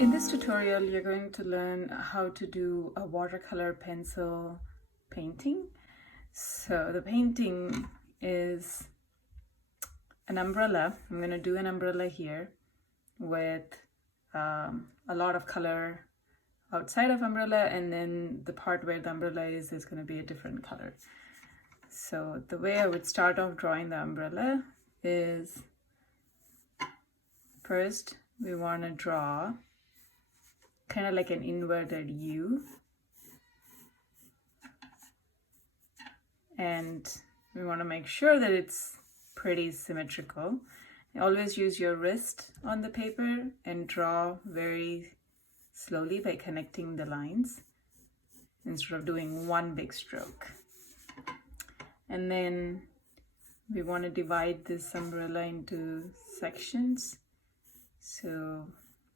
In this tutorial, you're going to learn how to do a watercolor pencil painting. So the painting is an umbrella. I'm going to do an umbrella here with a lot of color outside of umbrella, and then the part where the umbrella is going to be a different color. So the way I would start off drawing the umbrella is, first we want to draw kind of like an inverted U, and we want to make sure that it's pretty symmetrical. Always use your wrist on the paper and draw very slowly by connecting the lines instead of doing one big stroke. And then we want to divide this umbrella into sections, so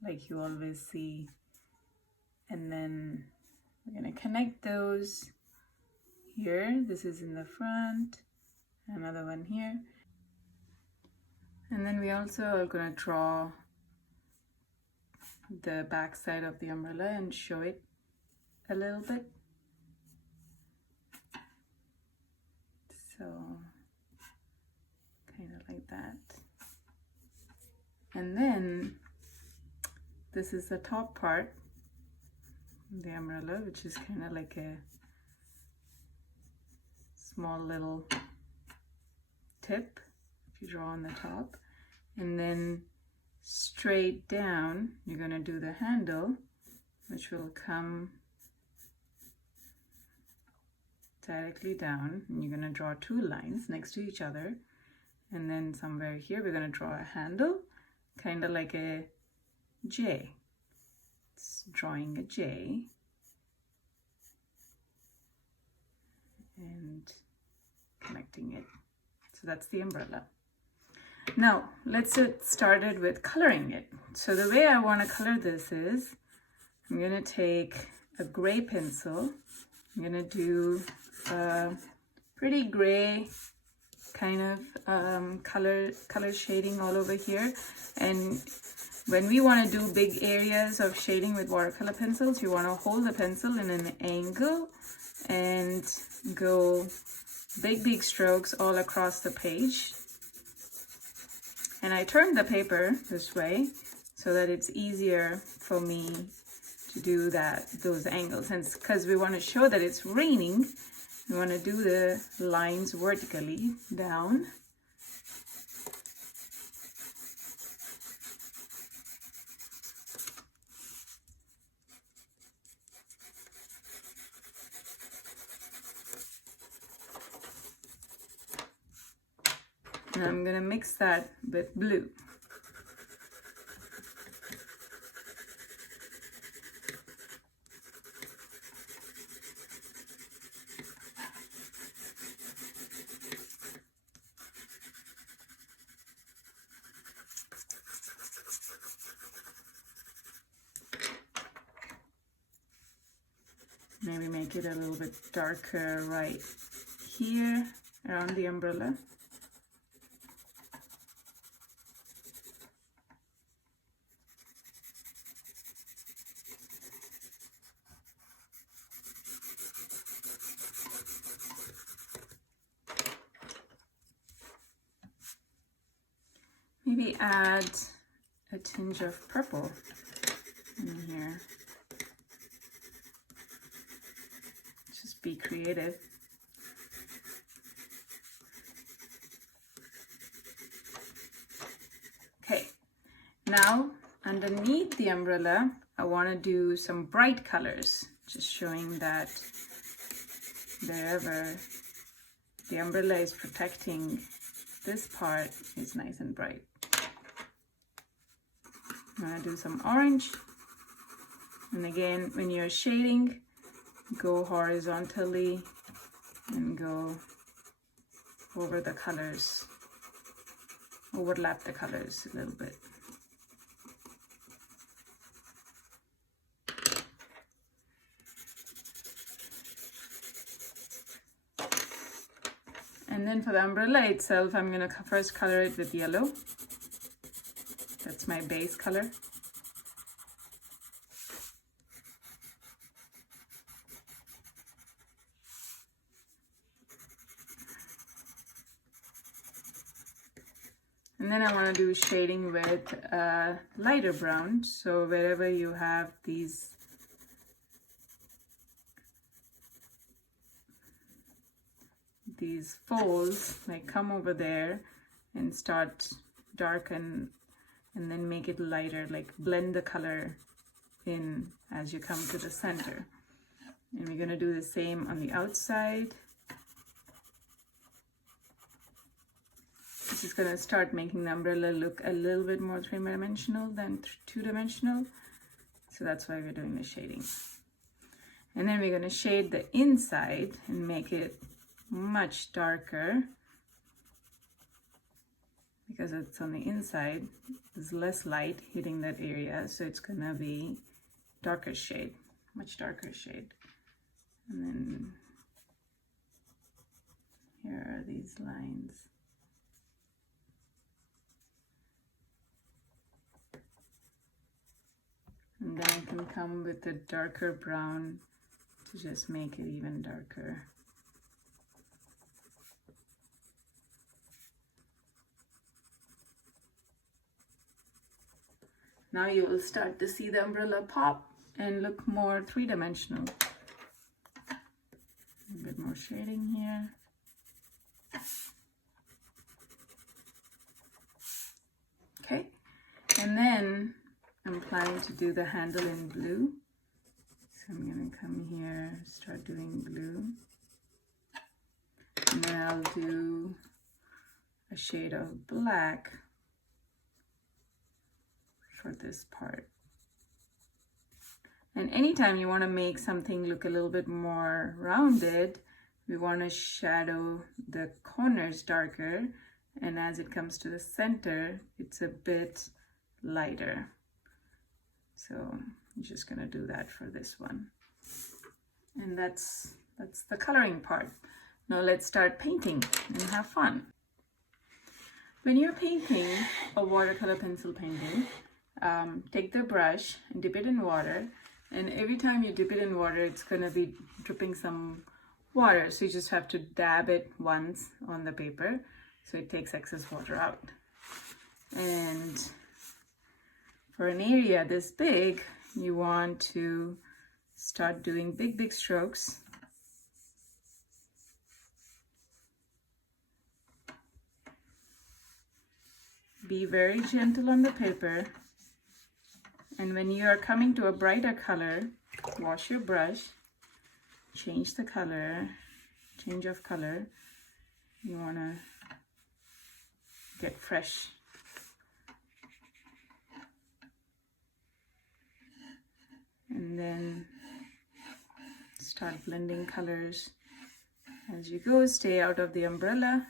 like you always see. And then we're going to connect those here. This is in the front, another one here. And then we also are going to draw the back side of the umbrella and show it a little bit. So kind of like that. And then this is the top part of the umbrella, which is kind of like a small little tip if you draw on the top. And then straight down, you're going to do the handle, which will come directly down, and you're going to draw two lines next to each other. And then somewhere here we're going to draw a handle, kind of like a J. It's drawing a J and connecting it. So that's the umbrella. Now let's get started with coloring it. So the way I want to color this is, I'm going to take a gray pencil. I'm going to do a pretty gray kind of color shading all over here. And when we want to do big areas of shading with watercolor pencils, you want to hold the pencil in an angle and go big strokes all across the page. And I turn the paper this way so that it's easier for me to do those angles. And because we want to show that it's raining, we want to do the lines vertically down. And I'm going to mix that with blue. Maybe make it a little bit darker right here around the umbrella. Maybe add a tinge of purple in here. Just be creative. Okay, now underneath the umbrella, I want to do some bright colors, just showing that wherever the umbrella is protecting this part is nice and bright. I'm going to do some orange. And again, when you're shading, go horizontally and go over the colors, overlap the colors a little bit. And then for the umbrella itself, I'm going to first color it with yellow. That's my base color. And then I want to do shading with lighter brown. So wherever you have these folds, like come over there and start darken and then make it lighter, like blend the color in as you come to the center. And we're going to do the same on the outside. This is going to start making the umbrella look a little bit more three-dimensional than two-dimensional. So that's why we're doing the shading. And then we're going to shade the inside and make it much darker. Because it's on the inside, there's less light hitting that area. So it's going to be darker shade, much darker shade. And then here are these lines. And then I can come with the darker brown to just make it even darker. Now you will start to see the umbrella pop and look more three-dimensional. A bit more shading here. Okay, and then I'm planning to do the handle in blue. So I'm going to come here, start doing blue. And then I'll do a shade of black for this part. And anytime you want to make something look a little bit more rounded, we want to shadow the corners darker, and as it comes to the center, it's a bit lighter. So I'm just going to do that for this one. And that's the coloring part. Now let's start painting and have fun. When you're painting a watercolor pencil painting, take the brush and dip it in water, and every time you dip it in water, it's going to be dripping some water, so you just have to dab it once on the paper so it takes excess water out. And for an area this big, you want to start doing big strokes. Be very gentle on the paper. And when you are coming to a brighter color, wash your brush, change the color, change of color. You want to get fresh. And then start blending colors as you go. Stay out of the umbrella.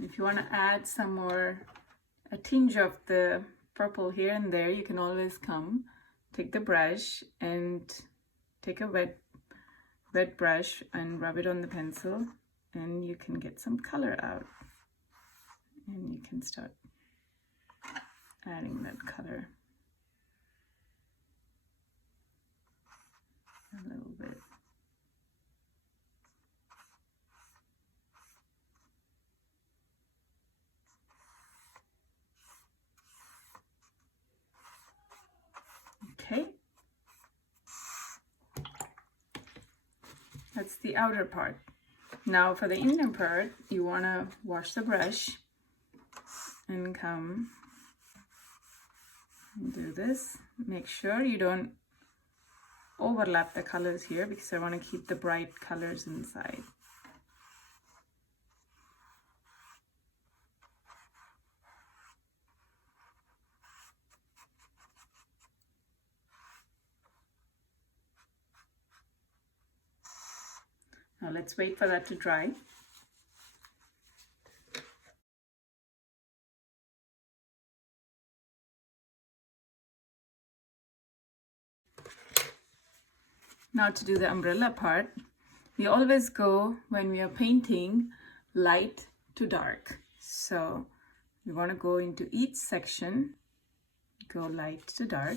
If you want to add some more, a tinge of the purple here and there, you can always come, take the brush and take a wet brush and rub it on the pencil, and you can get some color out. And you can start adding that color a little bit. Okay, that's the outer part. Now for the inner part, you want to wash the brush and come and do this. Make sure you don't overlap the colors here because I want to keep the bright colors inside. Now let's wait for that to dry. Now to do the umbrella part, we always go, when we are painting, light to dark. So we want to go into each section, go light to dark.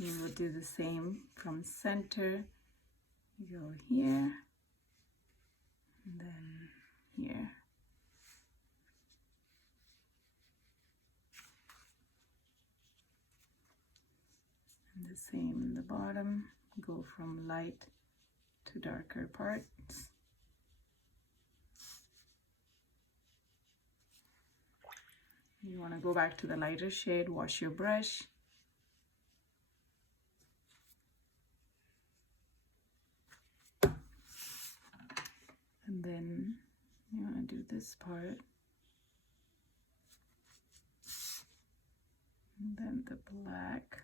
We will do the same from center, go here, and then here. And the same in the bottom, go from light to darker parts. You want to go back to the lighter shade, wash your brush. And then you want to do this part. And then the black.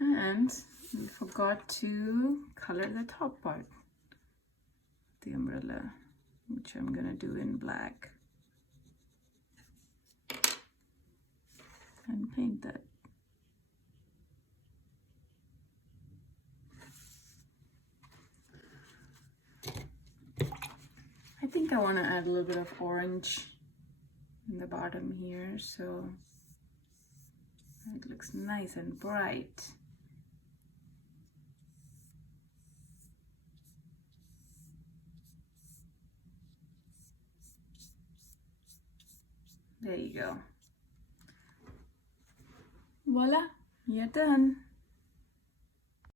And we forgot to color the top part, the umbrella, which I'm gonna do in black. And paint that. I think I want to add a little bit of orange in the bottom here, so it looks nice and bright. There you go. Voila, you're done.